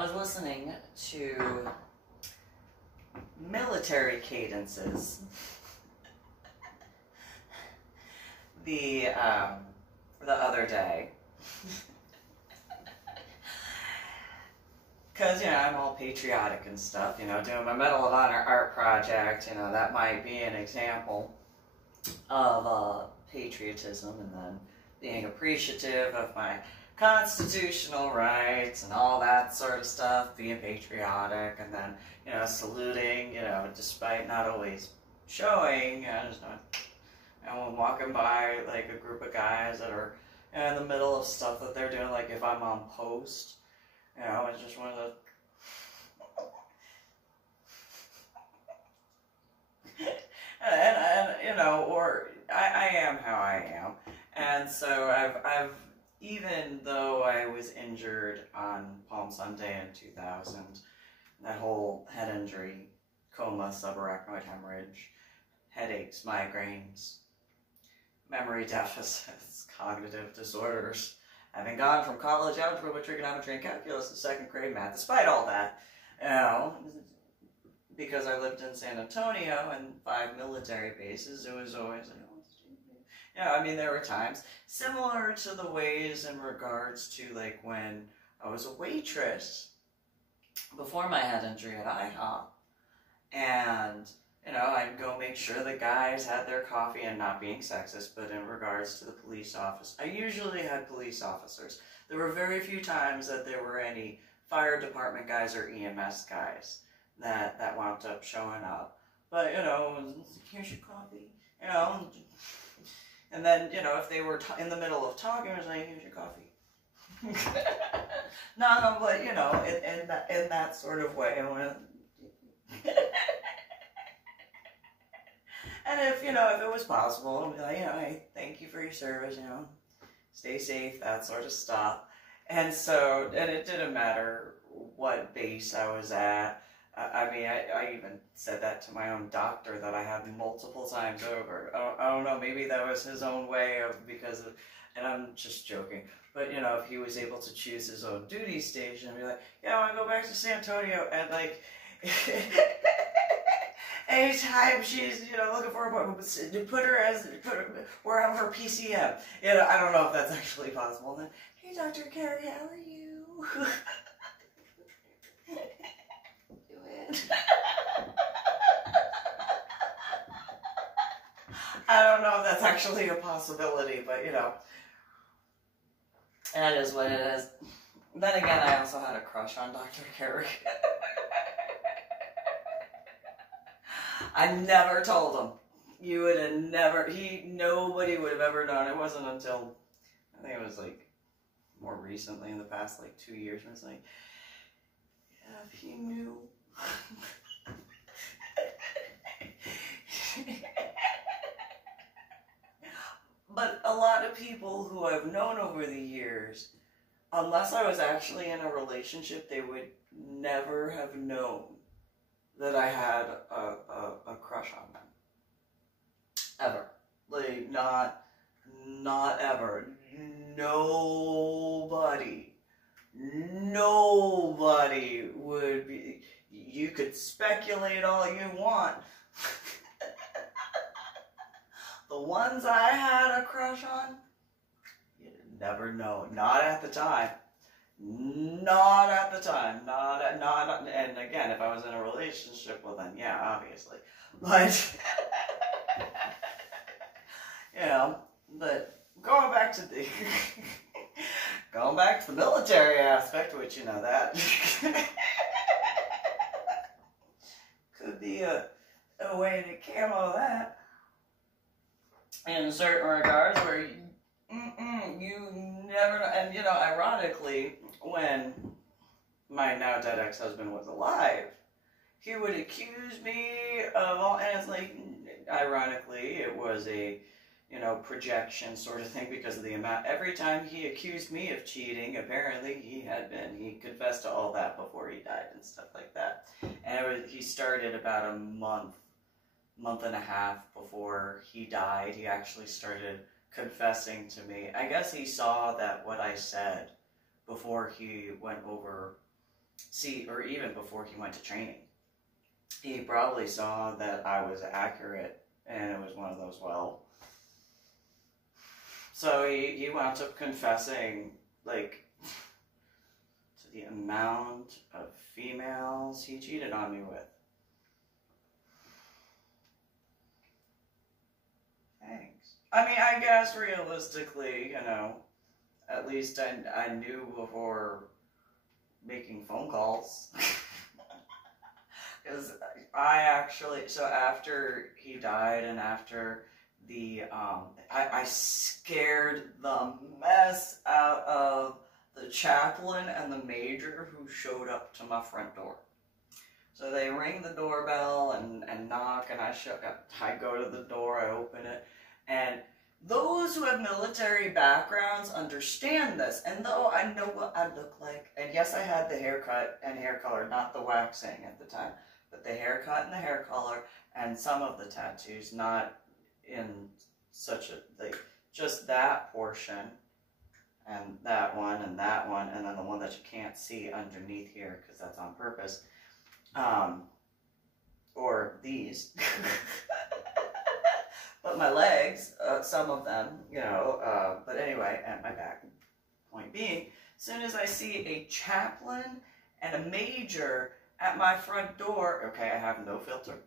I was listening to military cadences the other day. Because, I'm all patriotic and stuff, doing my Medal of Honor art project, that might be an example of patriotism, and then being appreciative of my constitutional rights and all that sort of stuff, being patriotic, and then, saluting, despite not always showing, just walking by, like, a group of guys that are in the middle of stuff that they're doing, like if I'm on post. I just want to or I am how I am. And so I've even though I was injured on Palm Sunday in 2000, that whole head injury, coma, subarachnoid hemorrhage, headaches, migraines, memory deficits, cognitive disorders, having gone from college algebra, trigonometry, and calculus to second grade math, despite all that, because I lived in San Antonio and 5 military bases, it was always, there were times similar to the ways in regards to, like, when I was a waitress before my head injury at IHOP, and I'd go make sure the guys had their coffee, and not being sexist, but in regards to the police office, I usually had police officers. There were very few times that there were any fire department guys or EMS guys that wound up showing up. But, here's your coffee, and then, if they were in the middle of talking, I was like, here's your coffee. No, but, in that sort of way, and if, if it was possible, I'd be like, hey, thank you for your service, stay safe, that sort of stuff. And so, and it didn't matter what base I was at. I even said that to my own doctor that I had multiple times over. I don't know, maybe that was his own way of, and I'm just joking, but, if he was able to choose his own duty station, and be like, yeah, I want to go back to San Antonio, and, like, anytime she's, looking for a appointment, put her we're on her PCM. I don't know if that's actually possible. And then, hey, Dr. Carey, how are you? Do it. I don't know if that's actually a possibility, but, that is what it is. Then again, I also had a crush on Dr. Carey. I never told him. You would have never, nobody would have ever known. It wasn't until, I think it was like more recently, in the past like 2 years, and it's like, yeah, if he knew. But a lot of people who I've known over the years, unless I was actually in a relationship, they would never have known that I had a crush on them. Ever. Like, not ever. Nobody would be, you could speculate all you want. The ones I had a crush on, you'd never know. Not at the time. Not at the time. And again, if I was in a relationship, well then, yeah, obviously. But, but going back to the, military aspect, which, that could be a way to camo that in certain regards, where you never know. And, ironically, when my now dead ex-husband was alive, he would accuse me of all, and it's like, ironically, it was a, projection sort of thing, because of the amount, every time he accused me of cheating, apparently he confessed to all that before he died and stuff like that. And he started about a month and a half before he died. He actually started confessing to me. I guess he saw that what I said before he went over See, or even before he went to training, he probably saw that I was accurate, and it was one of those, well. So he wound up confessing, like, to the amount of females he cheated on me with. Thanks. I mean, I guess realistically, you know, at least I knew before making phone calls. Because I actually, so after he died and after the, I scared the mess out of the chaplain and the major who showed up to my front door. So they ring the doorbell and knock, and I go to the door, I open it, and those who have military backgrounds understand this, and though I know what I look like, and yes, I had the haircut and hair color, not the waxing at the time, but the haircut and the hair color, and some of the tattoos, not in such a, like, just that portion, and that one, and then the one that you can't see underneath here, because that's on purpose, or these. But my legs, some of them, you know, but anyway, at my back. Point being, as soon as I see a chaplain and a major at my front door, okay, I have no filter.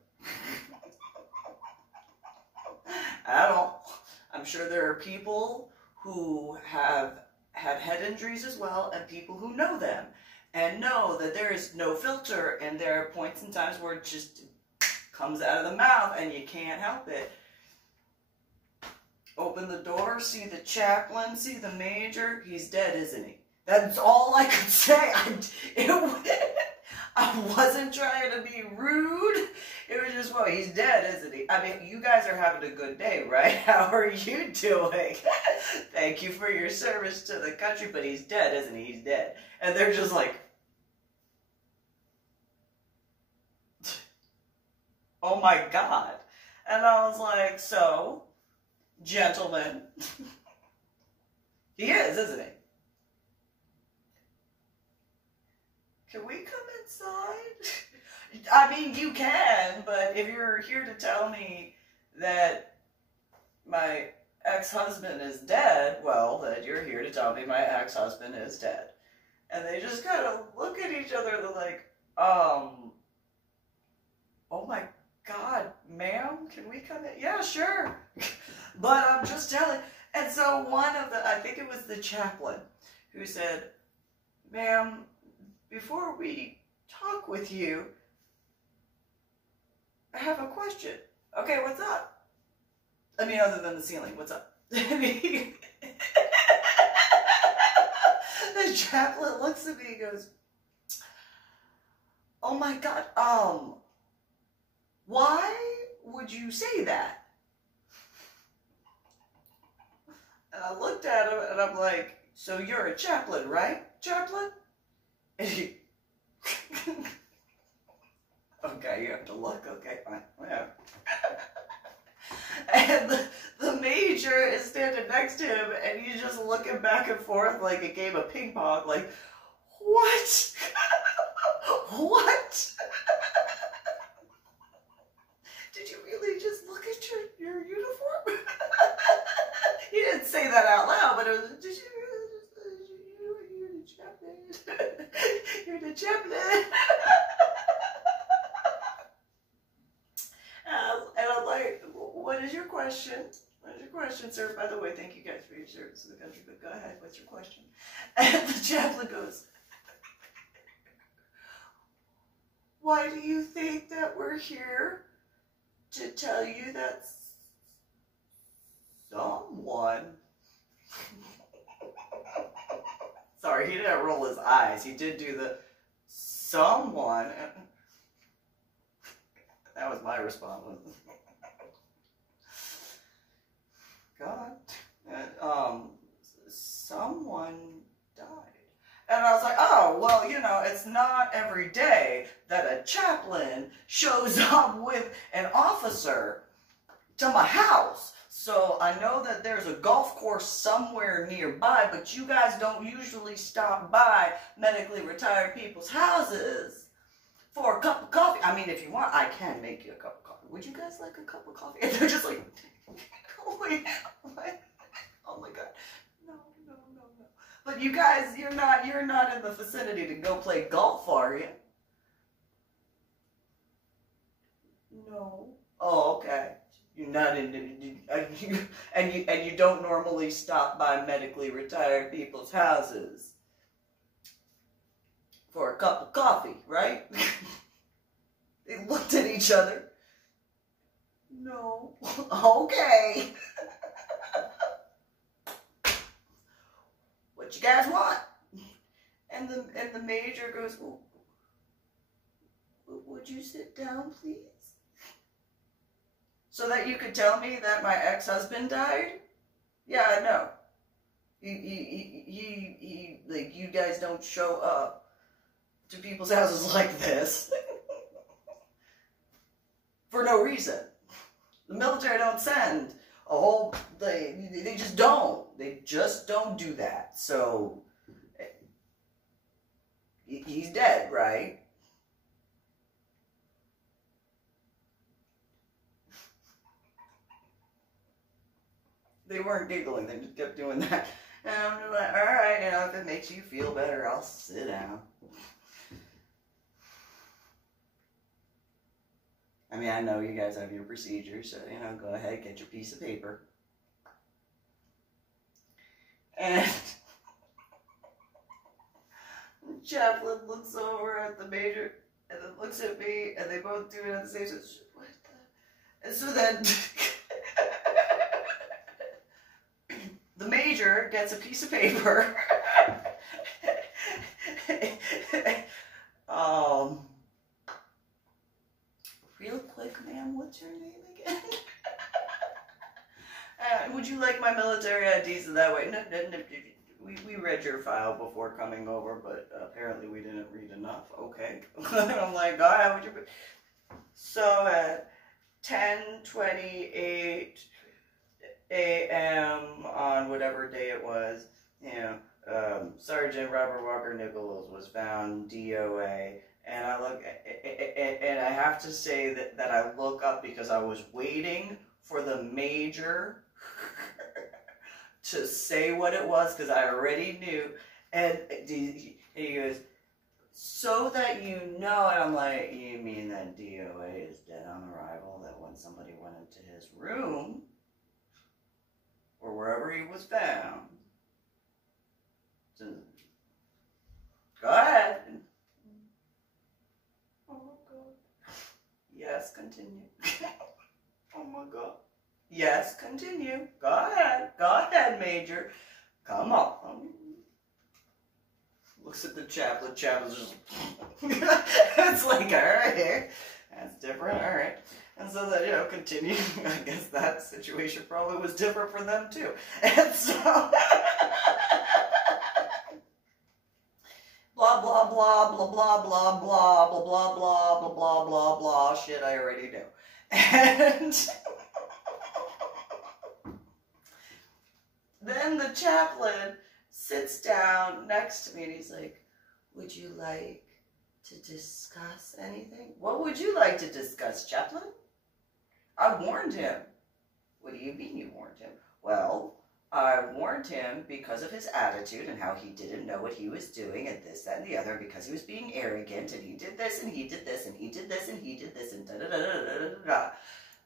At all. I'm sure there are people who have had head injuries as well, and people who know them, and know that there is no filter, and there are points and times where it just comes out of the mouth, and you can't help it. Open the door, see the chaplain, see the major. He's dead, isn't he? That's all I could say. I wasn't trying to be rude. It was just, well, he's dead, isn't he? I mean, you guys are having a good day, right? How are you doing? Thank you for your service to the country, but he's dead, isn't he? He's dead. And they're just like, oh my God. And I was like, so, gentlemen, he is, isn't he? Can we come inside? I mean, you can, but if you're here to tell me that my ex-husband is dead, well, then you're here to tell me my ex-husband is dead. And they just kind of look at each other, they're like, oh my God, ma'am, can we come in? Yeah, sure. But I'm just telling. And so one of the, I think it was the chaplain, who said, ma'am, before we talk with you, I have a question. Okay, what's up? I mean, other than the ceiling, what's up? The chaplain looks at me and goes, oh my God, why would you say that? And I looked at him and I'm like, so you're a chaplain, right, chaplain? And he, okay, you have to look, okay, fine, whatever. And the major is standing next to him and he's just looking back and forth like a game of ping pong, like, what? What? Did you really just look at your uniform? He didn't say that out loud, but it was, did you you're the chaplain. You're the chaplain. And I'm like, what is your question? What is your question, sir? By the way, thank you guys for your service to the country, but go ahead, what's your question? And the chaplain goes, why do you think that we're here to tell you that someone... Sorry, he didn't roll his eyes. He did do the someone. That was my response. God. And, someone died. And I was like, oh, well, you know, it's not every day that a chaplain shows up with an officer to my house. So I know that there's a golf course somewhere nearby, but you guys don't usually stop by medically retired people's houses for a cup of coffee. I mean, if you want, I can make you a cup of coffee. Would you guys like a cup of coffee? And they're just like, wait, what? Oh my God. No. But you guys, you're not in the vicinity to go play golf, are you? No. Oh, okay. You're not in, and you don't normally stop by medically retired people's houses for a cup of coffee, right? They looked at each other. No. Okay. What you guys want? And the major goes, well, would you sit down, please? So that you could tell me that my ex-husband died? Yeah, I know. He like, you guys don't show up to people's houses like this. For no reason. The military don't send a whole, they just don't. They just don't do that. So, he's dead, right? They weren't giggling, they just kept doing that. And I'm just like, alright, if it makes you feel better, I'll sit down. I mean, I know you guys have your procedures, so, go ahead, get your piece of paper. And the chaplain looks over at the major, and then looks at me, and they both do it at the same time. What the? And so then the major gets a piece of paper. Real quick, ma'am, what's your name again? Would you like my military ID so that way? No, we read your file before coming over, but apparently we didn't read enough. Okay. And I'm like, all right, would you... So at 10:28 a.m. on whatever day it was, Sergeant Robert Walker Nichols was found DOA. And I look, and I have to say that I look up because I was waiting for the major to say what it was because I already knew. And he goes, so that you know, and I'm like, you mean that DOA is dead on arrival? That when somebody went into his room or wherever he was found, so, go ahead. Oh my God. Yes, continue. Oh my God. Yes, continue. Go ahead, Major. Come on. Looks at the chaplain. Chaplain's just, it's like, all right, that's different, all right. And so that, continue. I guess that situation probably was different for them too. And so, blah, blah, blah, blah, blah, blah, blah, blah, blah, blah, blah, blah, blah, blah, shit I already knew. And then the chaplain sits down next to me and he's like, would you like to discuss anything? What would you like to discuss, chaplain? I warned him. What do you mean you warned him? Well, I warned him because of his attitude and how he didn't know what he was doing and this, that, and the other, because he was being arrogant and he did this and he did this and he did this and he did this and da-da-da-da-da-da-da.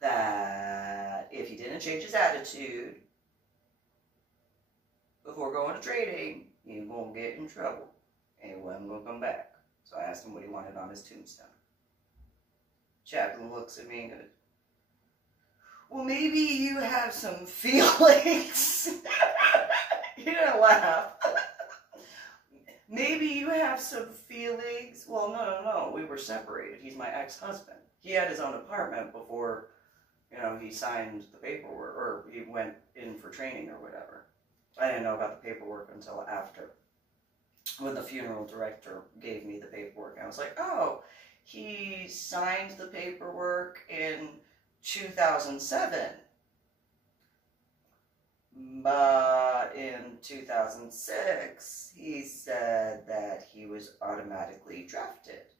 That if he didn't change his attitude before going to training, he won't get in trouble and he wasn't going to come back. So I asked him what he wanted on his tombstone. Chaplain looks at me and goes, well, maybe you have some feelings. He didn't laugh. Maybe you have some feelings. Well, no. We were separated. He's my ex-husband. He had his own apartment before, he signed the paperwork, or he went in for training or whatever. I didn't know about the paperwork until after, when the funeral director gave me the paperwork. I was like, oh, he signed the paperwork in 2007. But in 2006, he said that he was automatically drafted.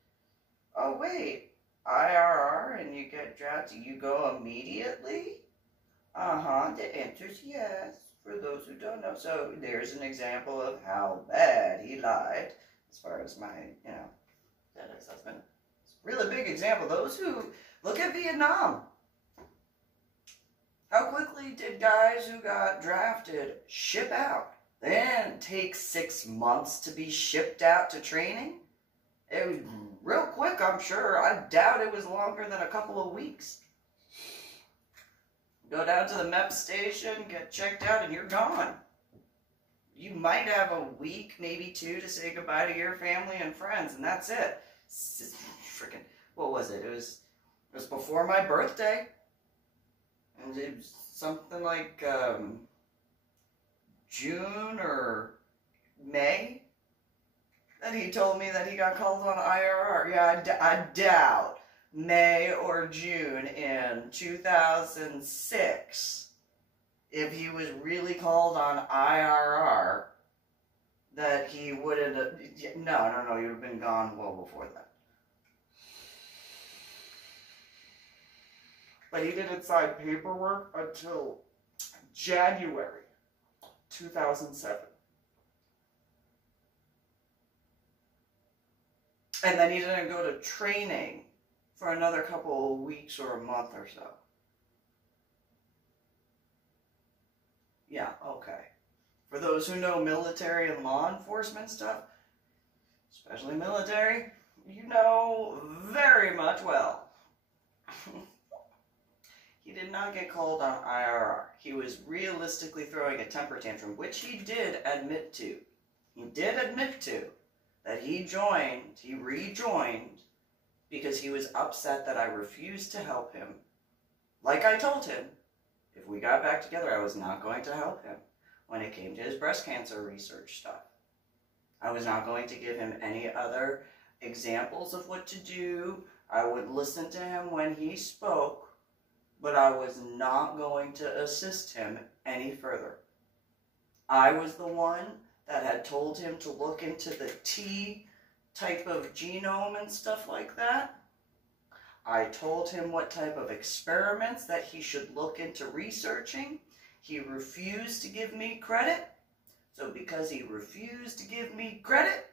Oh, wait, IRR and you get drafted, you go immediately? The answer's yes, for those who don't know. So there's an example of how bad he lied, as far as my, dead ex-husband. It's a really big example. Those who, look at Vietnam. How quickly did guys who got drafted ship out? They didn't take 6 months to be shipped out to training. It was real quick, I'm sure. I doubt it was longer than a couple of weeks. Go down to the MEP station, get checked out, and you're gone. You might have a week, maybe 2, to say goodbye to your family and friends, and that's it. Freaking, what was it? It was before my birthday. And it was something like June or May that he told me that he got called on IRR. Yeah, I doubt May or June in 2006, if he was really called on IRR, that he wouldn't have, no, he would have been gone well before that. But he didn't sign paperwork until January 2007. And then he didn't go to training for another couple of weeks or a month or so. Yeah, okay. For those who know military and law enforcement stuff, especially military, you know very much well. He did not get called on IRR. He was realistically throwing a temper tantrum, which he did admit to. He did admit to that he rejoined, because he was upset that I refused to help him. Like I told him, if we got back together, I was not going to help him when it came to his breast cancer research stuff. I was not going to give him any other examples of what to do. I would listen to him when he spoke, but I was not going to assist him any further. I was the one that had told him to look into the T type of genome and stuff like that. I told him what type of experiments that he should look into researching. He refused to give me credit. So because he refused to give me credit,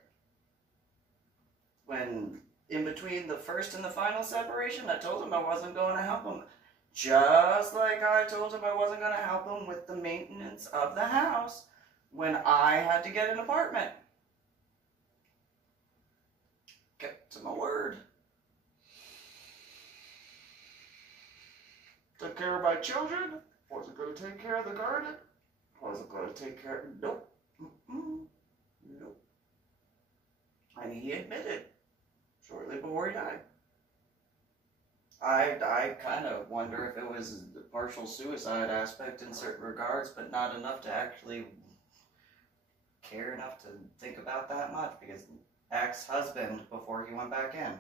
when in between the first and the final separation, I told him I wasn't going to help him. Just like I told him I wasn't going to help him with the maintenance of the house when I had to get an apartment. Kept to my word. Took care of my children. Wasn't going to take care of the garden. Wasn't going to take care of... Nope. Nope. And he admitted shortly before he died. I kind of wonder if it was the partial suicide aspect in certain regards, but not enough to actually care enough to think about that much, because ex-husband before he went back in.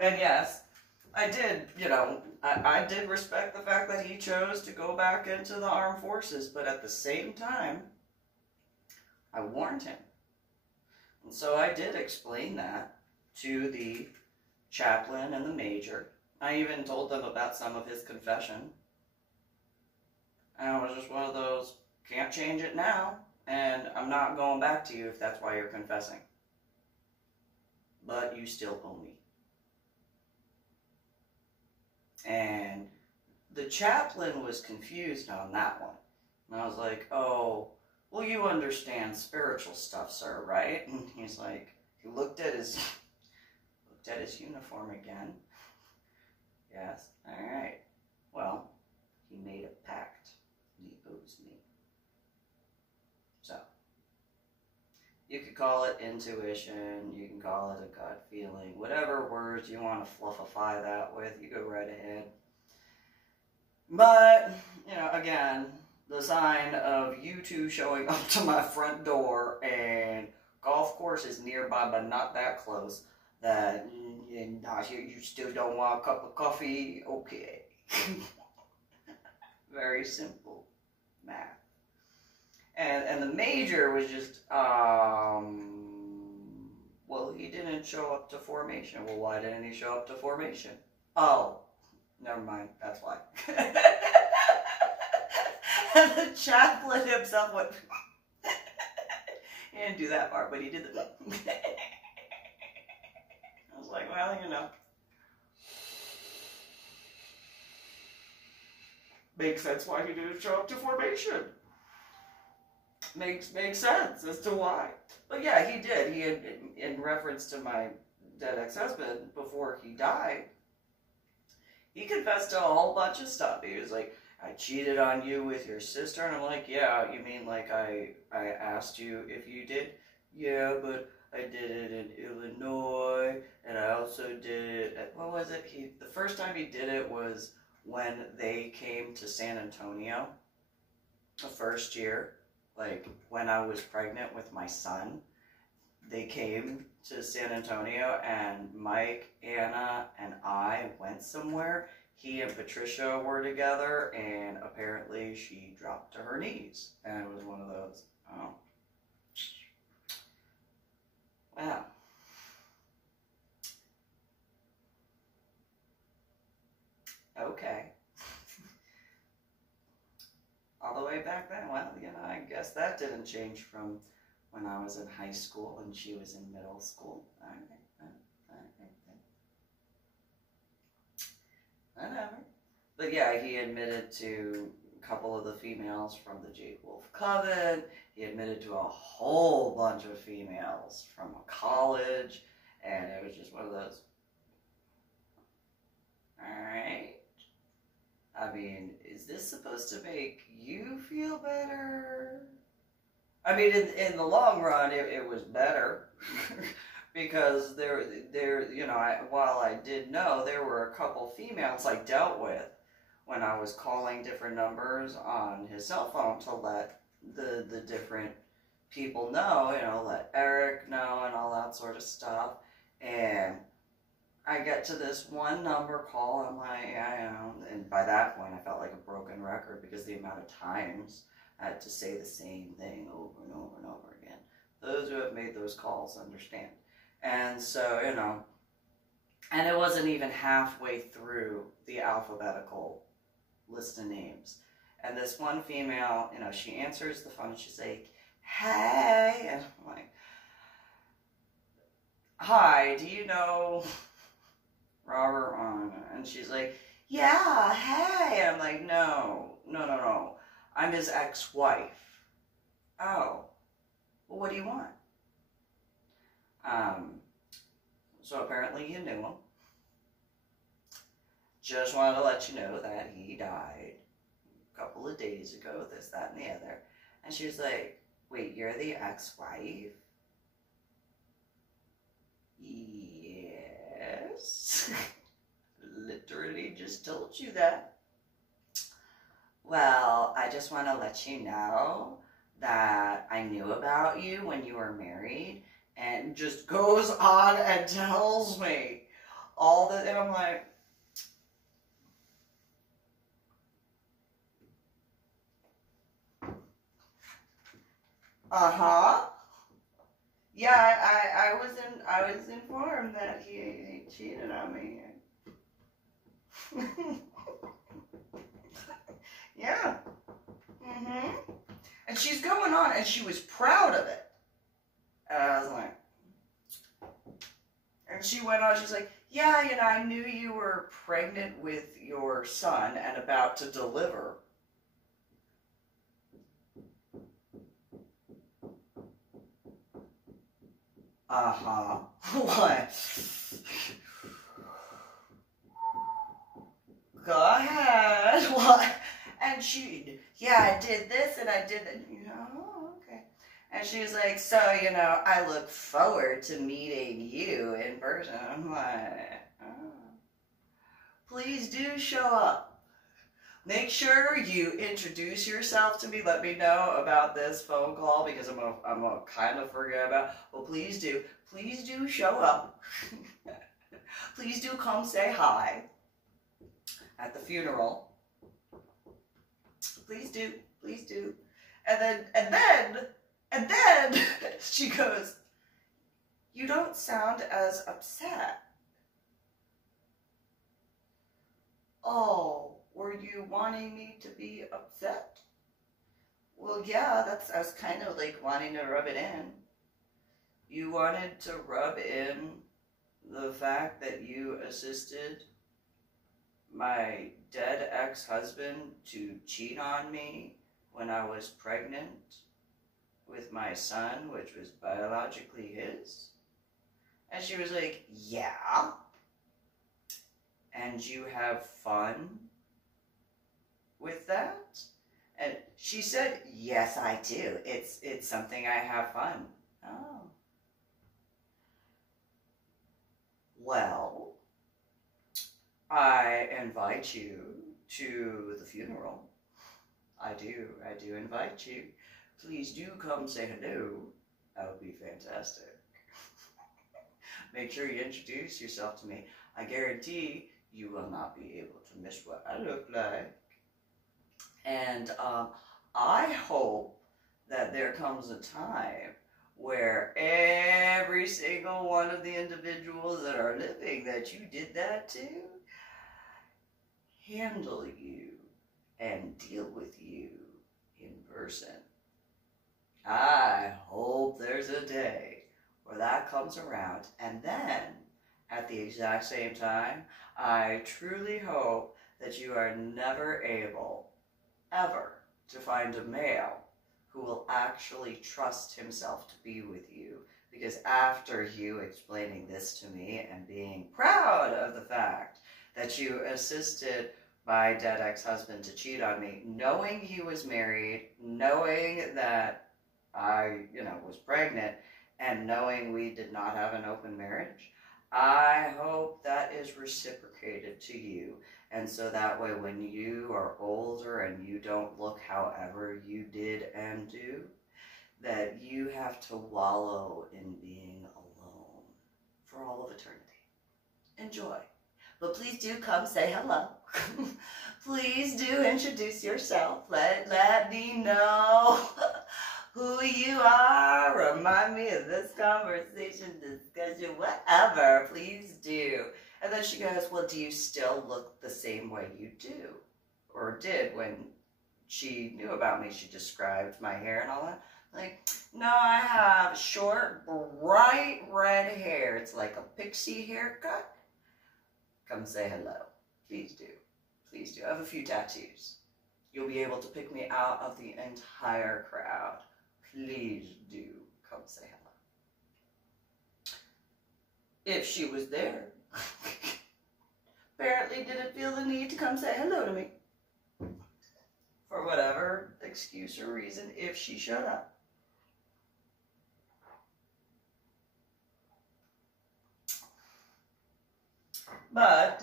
And yes, I did, I did respect the fact that he chose to go back into the armed forces, but at the same time, I warned him. And so I did explain that to the chaplain and the major. I even told them about some of his confession. And it was just one of those, can't change it now, and I'm not going back to you if that's why you're confessing. But you still owe me. And the chaplain was confused on that one. And I was like, oh, well, you understand spiritual stuff, sir, right? And he's like, he looked at his uniform again. Yes, all right. Well, he made a pact. He owes me. So, you could call it intuition, you can call it a gut feeling, whatever words you want to fluffify that with, you go right ahead. But, again, the sign of you two showing up to my front door and golf course is nearby but not that close, that you still don't want a cup of coffee, okay. Very simple math. And the major was just, well, he didn't show up to formation. Well, why didn't he show up to formation? Oh, never mind. That's why. And the chaplain himself went, he didn't do that part, but he did the, I was like, well, you know. Makes sense why he didn't show up to formation. Makes sense as to why. But yeah, he did. He had, in reference to my dead ex-husband, before he died, he confessed to a whole bunch of stuff. He was like, I cheated on you with your sister. And I'm like, yeah, you mean like I asked you if you did? Yeah, but I did it in Illinois, and I also did it at, what was it? The first time he did it was when they came to San Antonio the first year. Like, when I was pregnant with my son, they came to San Antonio, and Mike, Anna, and I went somewhere. He and Patricia were together, and apparently she dropped to her knees. And it was one of those, oh. Wow. Okay. All the way back then, well, you know, I guess that didn't change from when I was in high school and she was in middle school. All right. Whatever. But yeah, he admitted to a couple of the females from the Jade Wolf Coven. He admitted to a whole bunch of females from college, and it was just one of those. Alright. I mean, is this supposed to make you feel better? I mean, in the long run, it was better. Because there, you know, while I did know, there were a couple females I dealt with when I was calling different numbers on his cell phone to let the different people know, you know, let Eric know and all that sort of stuff. And I get to this one number call, I'm like, yeah, you know, and by that point I felt like a broken record because the amount of times I had to say the same thing over and over and over again. Those who have made those calls understand. And so, you know, and it wasn't even halfway through the alphabetical list of names. And this one female, you know, she answers the phone and she's like, hey, and I'm like, hi, do you know Robert? And she's like, yeah, hey. I'm like, no, I'm his ex-wife. Oh, well, what do you want? So apparently you knew him. Just wanted to let you know that he died a couple of days ago, this, that, and the other. And she was like, wait, you're the ex-wife? Yes. Literally just told you that. Well, I just want to let you know that I knew about you when you were married, and just goes on and tells me all that, and I'm like, yeah, I was informed that he cheated on me. Yeah. And she's going on, and she was proud of it. And I was like, and she went on, she's like, yeah, you know, I knew you were pregnant with your son and about to deliver. What? Go ahead. What? And she, yeah, I did this and I did that. You know, oh, okay. And she was like, so, you know, I look forward to meeting you in person. I'm like, oh. Please do show up. Make sure you introduce yourself to me. Let me know about this phone call because I'm gonna kind of forget about. Well, please do show up. Please do come say hi. at the funeral. Please do, please do. And then she goes, you don't sound as upset. Oh, were you wanting me to be upset? Well, yeah, I was kind of like wanting to rub it in. You wanted to rub in the fact that you assisted my dead ex-husband to cheat on me when I was pregnant with my son, which was biologically his? And she was like, yeah. And you have fun with that? And she said, yes, I do. It's something I have fun. Oh. Well, I invite you to the funeral. I do invite you. Please do come say hello. That would be fantastic. Make sure you introduce yourself to me. I guarantee you will not be able to miss what I look like. And I hope that there comes a time where every single one of the individuals that are living that you did that to handle you and deal with you in person. I hope there's a day where that comes around, and then at the exact same time, I truly hope that you are never able, ever, to find a male who will actually trust himself to be with you. Because after you explaining this to me and being proud of the fact that you assisted my dead ex-husband to cheat on me, knowing he was married, knowing that I, was pregnant, and knowing we did not have an open marriage, I hope that is reciprocated to you. And so that way when you are older and you don't look however you did and do, that you have to wallow in being alone for all of eternity. Enjoy. But please do come say hello. Please do introduce yourself. Let me know who you are. Remind me of this conversation, discussion, whatever. Please do. And then she goes, well, do you still look the same way you do? Or did when she knew about me? She described my hair and all that. Like, no, I have short, bright red hair. It's like a pixie haircut. Come say hello. Please do. Please do. I have a few tattoos. You'll be able to pick me out of the entire crowd. Please do come say hello. If she was there, apparently didn't feel the need to come say hello to me. For whatever excuse or reason, if she showed up. But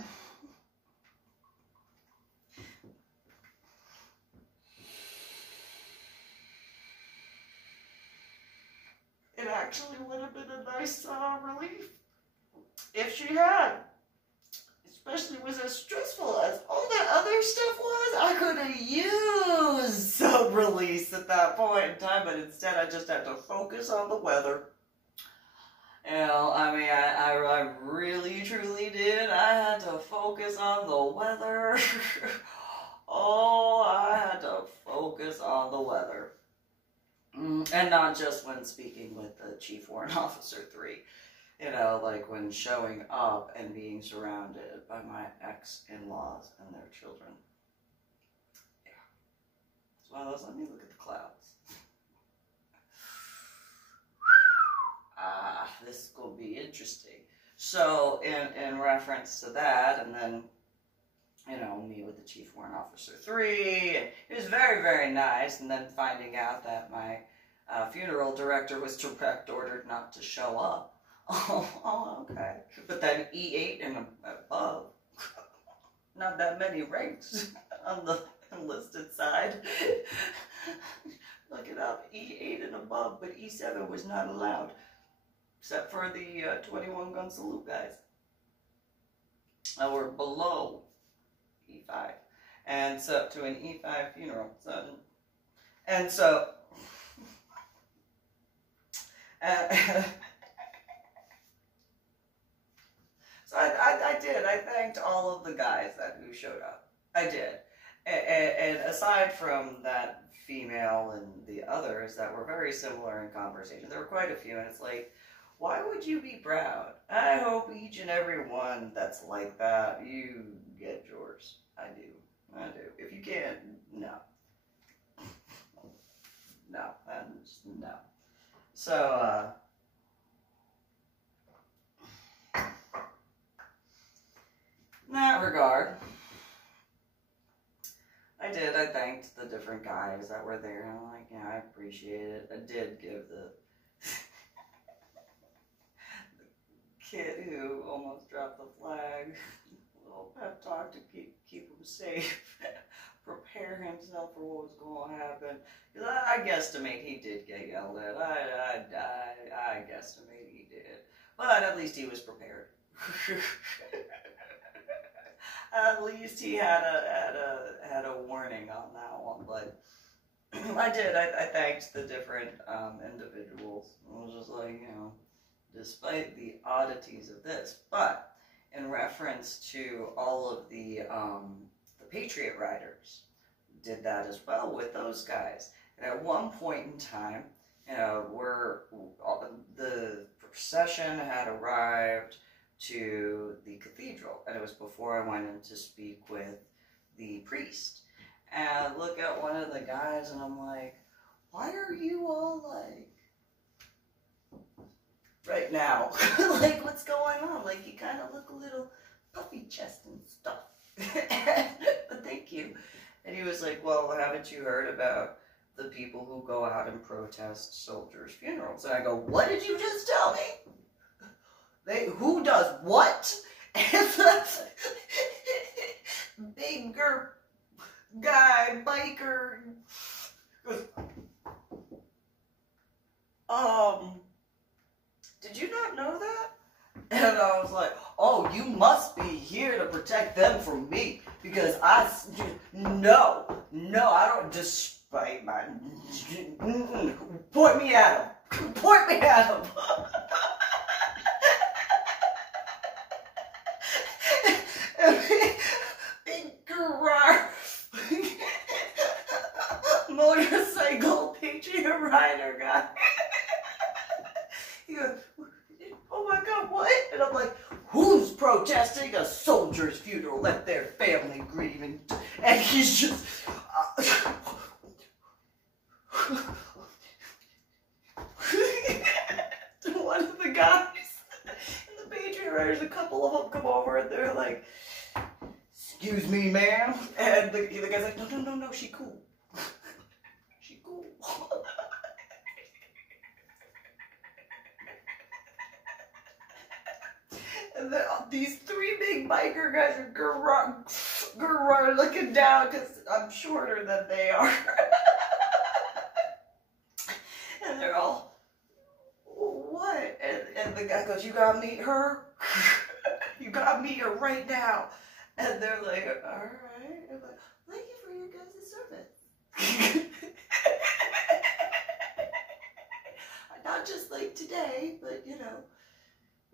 it actually would have been a nice relief if she had. Especially was as stressful as all that other stuff was. I could have used some release at that point in time, but instead I just had to focus on the weather. I really, truly did. I had to focus on the weather. Oh, I had to focus on the weather. And not just when speaking with the Chief Warrant Officer 3. Like when showing up and being surrounded by my ex-in-laws and their children. Yeah. As well as, let me look at the clouds. This will be interesting. So, in reference to that, and then, me with the Chief Warrant Officer 3, and it was very, very nice, and then finding out that my funeral director was direct ordered not to show up. Oh, okay. But then E8 and above, not that many ranks on the enlisted side. Look it up, E8 and above, but E7 was not allowed, except for the 21 gun salute guys. Or below E5. And so, to an E5 funeral. And so, so I did. I thanked all of the guys who showed up. I did. And aside from that female and the others that were very similar in conversation, there were quite a few, and it's like, why would you be proud? I hope each and every one that's like that, you get yours. I do. If you can't, no. No. No. So, in that regard, I thanked the different guys that were there. I'm like, yeah, I appreciate it. I did give the kid who almost dropped the flag a little pep talk to keep him safe, prepare himself for what was going to happen. Because I guesstimate he did get yelled at. I guesstimate he did. But at least he was prepared. At least he had a warning on that one. But I did. I thanked the different individuals. I was just like, you know, despite the oddities of this, but in reference to all of the Patriot Riders, did that as well with those guys. And at one point in time, you know, the procession had arrived to the cathedral, and it was before I went in to speak with the priest. And I look at one of the guys, and I'm like, why are you all like right now? Like, what's going on? Like, you kind of look a little puffy chest and stuff. But thank you. And he was like, well, haven't you heard about the people who go out and protest soldiers' funerals? And I go, what did you just tell me? Who does what? And the bigger guy, biker, goes, did you not know that? And I was like, oh, you must be here to protect them from me. Because no, I don't, despite my, point me at him. Point me at him. Big garage, motorcycle, Patriot Rider guy. He goes, oh my God, what? And I'm like, who's protesting a soldier's funeral? Let their family grieve. And he's just, one of the guys in the Patriot Riders, a couple of them come over and they're like, excuse me, ma'am. And the guy's like, no, she cool. She cool. And these three big biker guys are looking down because I'm shorter than they are. And they're all, what? And the guy goes, you gotta meet her? You gotta meet her right now. And they're like, all right. I'm like, thank you for your guys' service. Not just like today, but you know,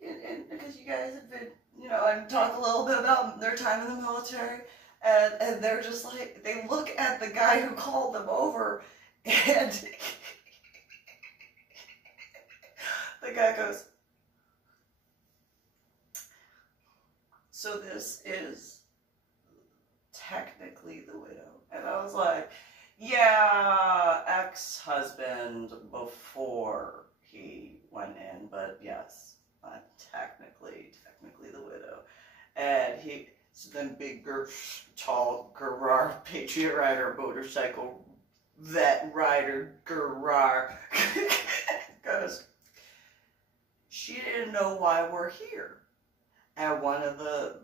and because you guys have been, you know, and talk a little bit about their time in the military, and they're just like, they look at the guy who called them over, and the guy goes, so this is technically the widow. And I was like, yeah, ex-husband before he went in, but yes, technically the widow. And then big, tall, Garrar, Patriot Rider, motorcycle, vet rider, Garrar, goes, she didn't know why we're here. And one of the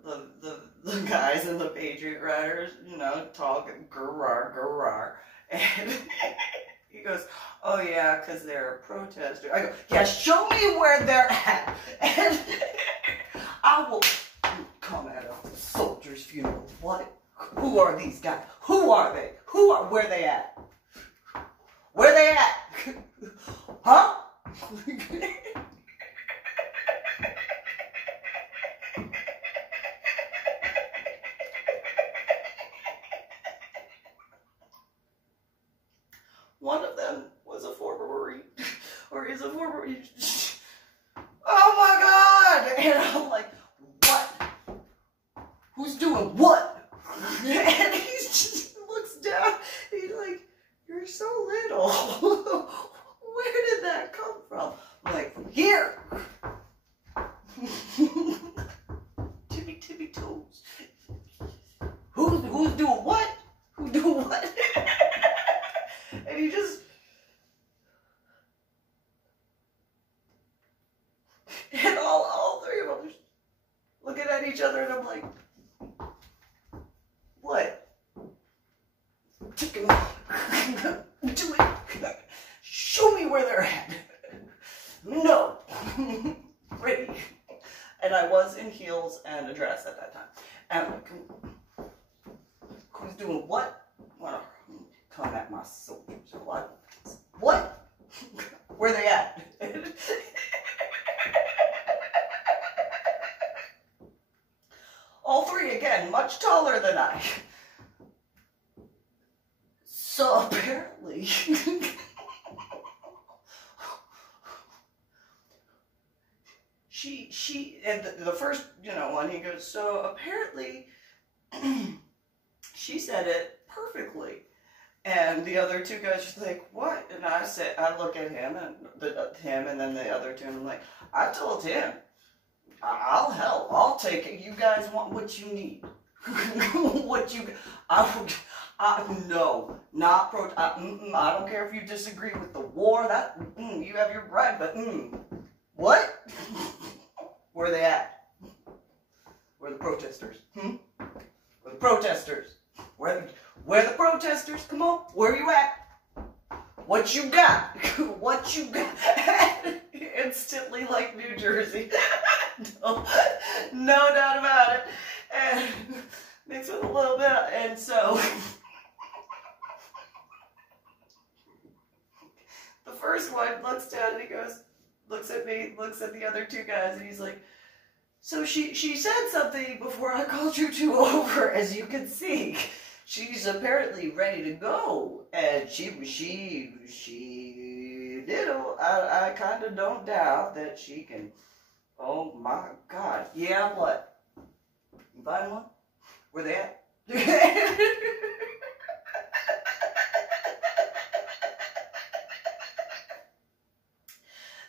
guys in the Patriot Riders, you know, talking Garrar, and he goes, oh yeah, because they're a protester. I go, yeah, show me where they're at, and I will come at a soldier's funeral. What? Where they at? Where they at? Huh? One of them was a former Marine, or is a former Marine. Oh my God! And I'm like, what? Who's doing what? And he just looks down. He's like, you're so little. Where did that come from? I'm like, from here. Tippy toes. Who's doing what? Who's doing what? And he just, and all three of them just looking at each other, and I'm like, what? Do it. Show me where they're at. No. Ready. And I was in heels and a dress at that time. And I'm like, who's doing what? Come at my soldiers. What? What? Where they at? All three, again, much taller than I. So apparently, and the first, one, he goes, so apparently, she said it perfectly. And the other two guys just like, what? And I look at him and then the other two, and I'm like, I told him, I'll help. I'll take it. You guys want what you need. No, not pro. I don't care if you disagree with the war. That you have your right, but what? Where are they at? Where are the protesters? Where are the protesters? Where are the protesters? Come on, where are you at? What you got? What you got? Instantly like New Jersey. No doubt about it. And mixed with a little bit. And so the first one looks down and he goes, looks at me, looks at the other two guys, and he's like, so she said something before I called you two over, as you can see. She's apparently ready to go, and she did. I kind of don't doubt that she can. Oh my God! Yeah, what? You find one? Where they at?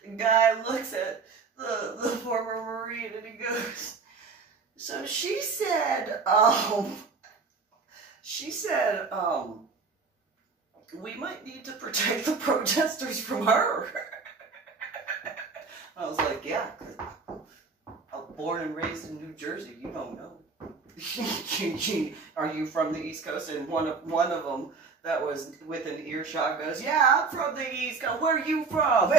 The guy looks at the former Marine and he goes, so she said, we might need to protect the protesters from her. I was like, yeah, because I was born and raised in New Jersey. You don't know. Are you from the East Coast? And one of them that was with an earshot goes, yeah, I'm from the East Coast. Where are you from?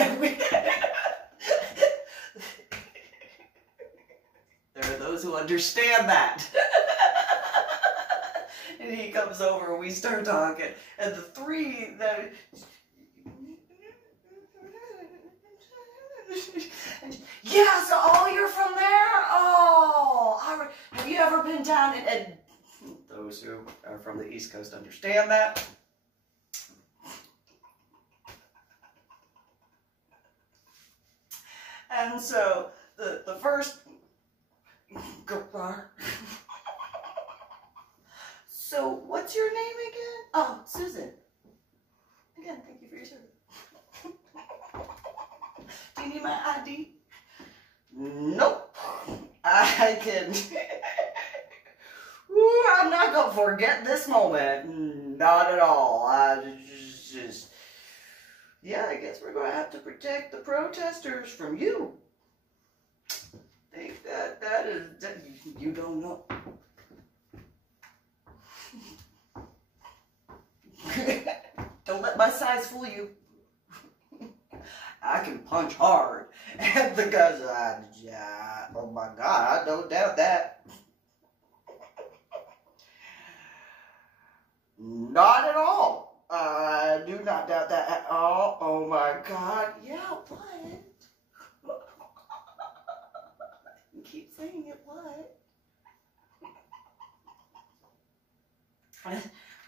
There are those who understand that. And he comes over and we start talking. And the three that... Yeah, so, you're from there? Oh, have you ever been down in... And those who are from the East Coast understand that. And so, the first... So, what's your name again? Oh, Susan. Again, thank you for your service. Do you need my ID? Nope. I can... Ooh, I'm not going to forget this moment. Not at all. Yeah, I guess we're going to have to protect the protesters from you. Think that you don't know. Don't let my size fool you. I can punch hard. And the guy's oh my God, I don't doubt that. Not at all. I do not doubt that at all. Oh my God. Yeah, what? You keep saying it, what?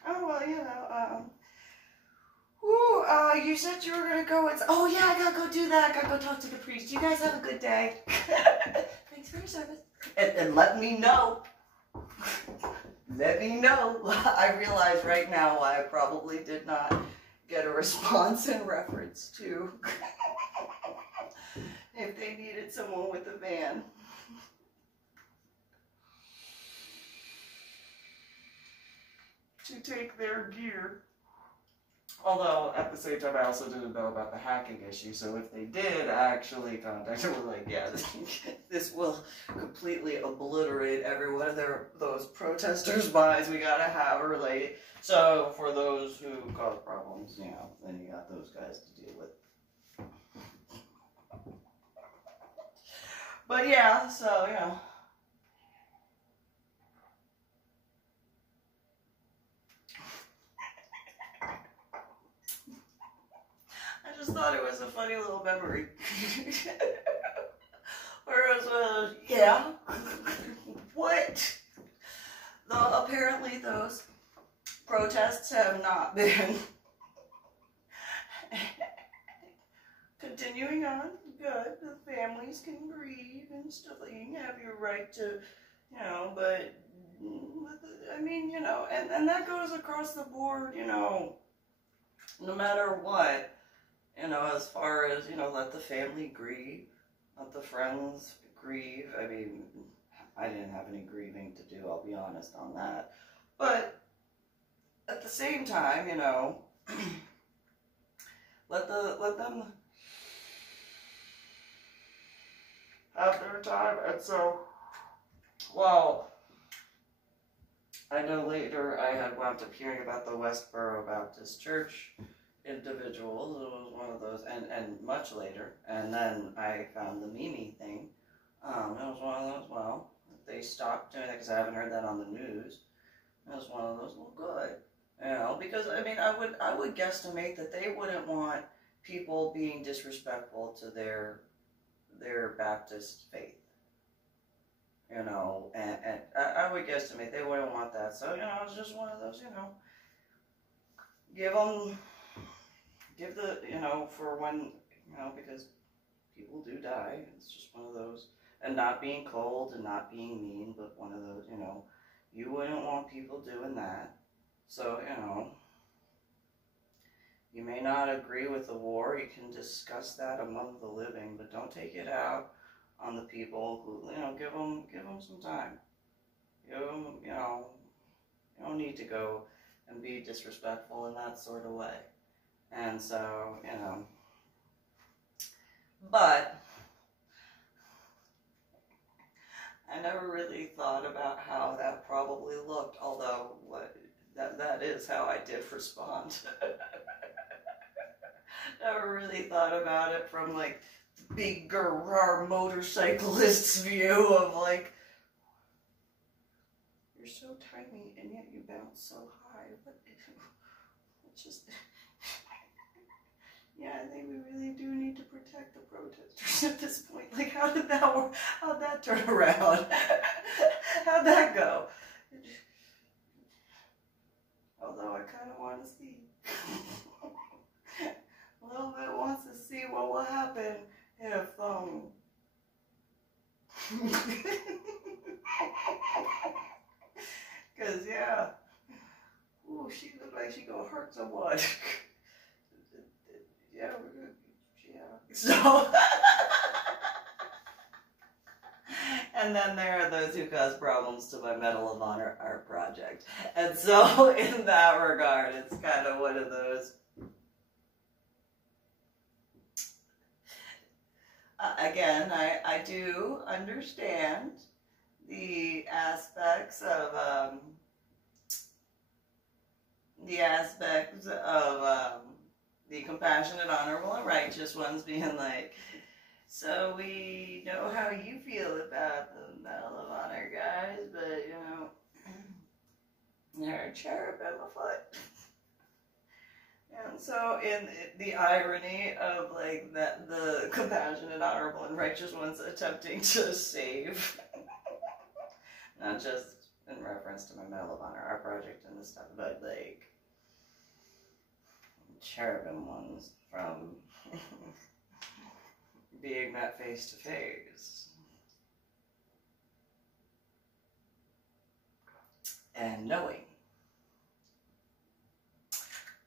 Oh, well, you know, you said you were going to go and... Oh, yeah, I got to go do that. I got to go talk to the priest. You guys have a good day. Thanks for your service. And let me know. Let me know. I realize right now why I probably did not get a response in reference to if they needed someone with a van. To take their gear. Although, at the same time, I also didn't know about the hacking issue, so if they did actually contact me, like, yeah, this will completely obliterate every one of those protesters' minds. We gotta have her late. So, for those who cause problems, you know, then you got those guys to deal with. But yeah, so, you know. I just thought it was a funny little memory. Where it was, yeah, what? Though apparently those protests have not been continuing on. Good, the families can grieve and stuff. You have your right to, you know, but I mean, you know, and that goes across the board, you know, no matter what. You know, as far as, you know, let the family grieve, let the friends grieve. I mean, I didn't have any grieving to do, I'll be honest on that. But at the same time, you know, let them have their time. And so, well, I know later I had wound up hearing about the Westboro Baptist Church individuals. It was one of those, and much later, and then I found the MeeLing thing. It was one of those, well, they stopped doing it because I haven't heard that on the news. It was one of those, well, good, you know, because I mean, I would guesstimate that they wouldn't want people being disrespectful to their Baptist faith, you know, and I would guesstimate they wouldn't want that. So, you know, it's just one of those, you know, give the, you know, for when, you know, because people do die, it's just one of those, and not being cold and not being mean, but one of those, you know, you wouldn't want people doing that. So, you know, you may not agree with the war, you can discuss that among the living, but don't take it out on the people who, you know, give them some time. Give them, you know, you don't need to go and be disrespectful in that sort of way. And so, you know, but I never really thought about how that probably looked, although that is how I did respond. Never really thought about it from, like, the big garage motorcyclist's view of, like, you're so tiny and yet you bounce so high. But it's just... Yeah, I think we really do need to protect the protesters at this point. Like, how did that work? How'd that turn around? How'd that go? Although I kind of want to see. A little bit wants to see what will happen if, because, yeah. Ooh, she looks like she gonna hurt someone. Yeah, we're good. Yeah. So, and then there are those who cause problems to my Medal of Honor art project. And so, in that regard, it's kind of one of those. Again, I do understand the aspects of the compassionate, honorable, and righteous ones being like, so we know how you feel about the Medal of Honor, guys, but, you know, there honor cherubim afoot. And so, in the irony of like that, the compassionate, honorable, and righteous ones attempting to save, not just in reference to my Medal of Honor, our project and this stuff, but like cherubim ones from being met face to face and knowing.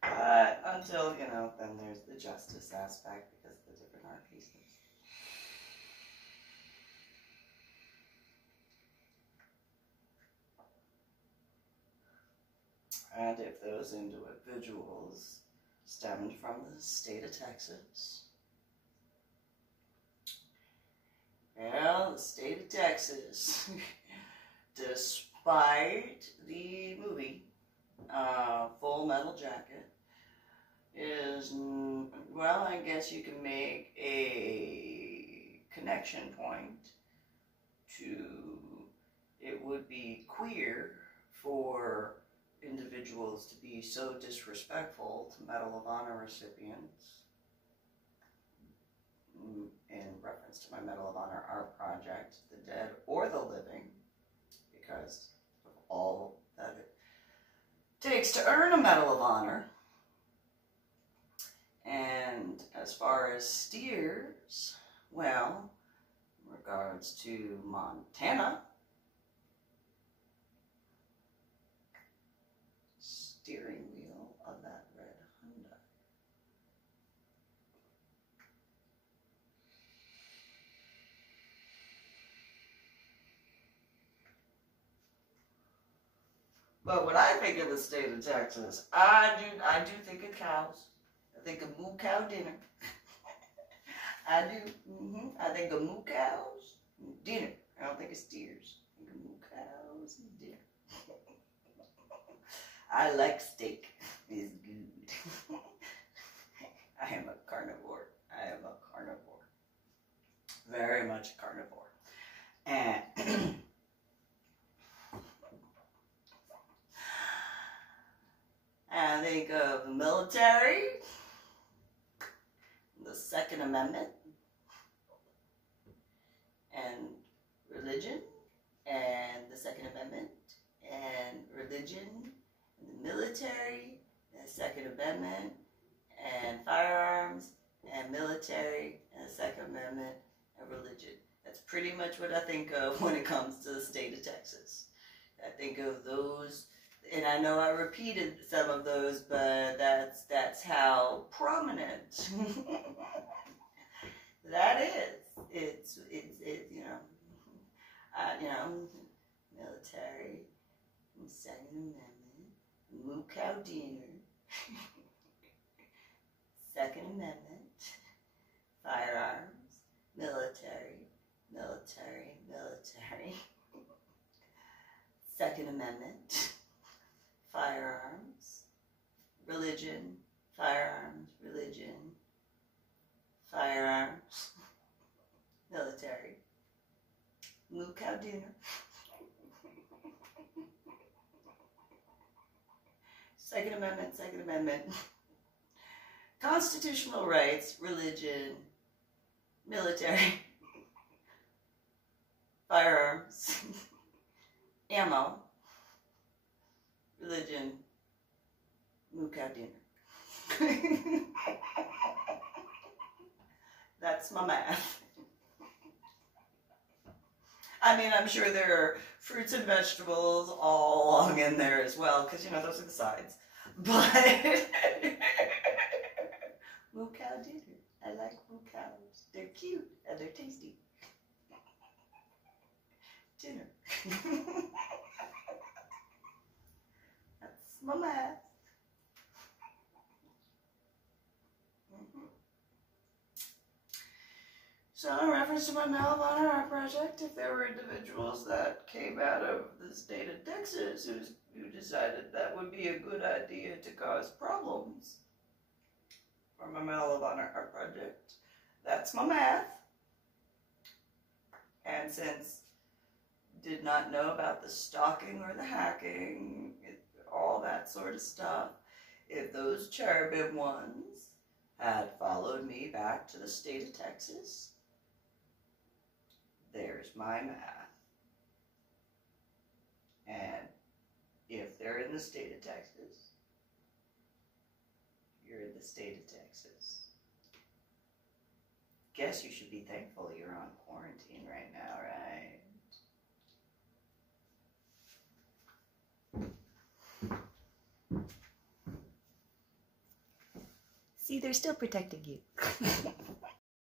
But until, you know, then there's the justice aspect because of the different art pieces. And if those individuals stemmed from the state of Texas, well, the state of Texas, despite the movie Full Metal Jacket, is, well, I guess you can make a connection point to, it would be queer for individuals to be so disrespectful to Medal of Honor recipients, in reference to my Medal of Honor art project, the dead or the living, because of all that it takes to earn a Medal of Honor. And as far as steers, well, in regards to Montana, steering wheel of that red Honda. But when I think of the state of Texas, I do think of cows. I think of moo cow dinner. I do. I think of moo cows dinner. I don't think of steers. I think of moo cows and dinner. I like steak. It's good. I am a carnivore. I am a carnivore. Very much a carnivore. And I think of the military, the Second Amendment, and religion, and the Second Amendment, and religion, and the military, and the Second Amendment, and firearms, and military, and the Second Amendment, and religion. That's pretty much what I think of when it comes to the state of Texas. I think of those. And I know I repeated some of those, but that's how prominent that is. It's you know, military, Second Amendment, moo cow dinner, Second Amendment, firearms, military, Second Amendment. Firearms, religion, firearms, religion, firearms, military, moo cow dinner, Second Amendment, constitutional rights, religion, military, firearms, ammo, religion, moo cow dinner. That's my math. I mean, I'm sure there are fruits and vegetables all along in there as well, because, you know, those are the sides. But moo cow dinner. I like moo cows. They're cute and they're tasty. Dinner. My math. So in reference to my Medal of Honor art project, if there were individuals that came out of the state of Texas who decided that would be a good idea to cause problems for my Medal of Honor art project, that's my math. And since did not know about the stalking or the hacking, all that sort of stuff. If those cherubim ones had followed me back to the state of Texas, there's my math. And if they're in the state of Texas, you're in the state of Texas. Guess you should be thankful you're on quarantine right now, right? See, they're still protecting you.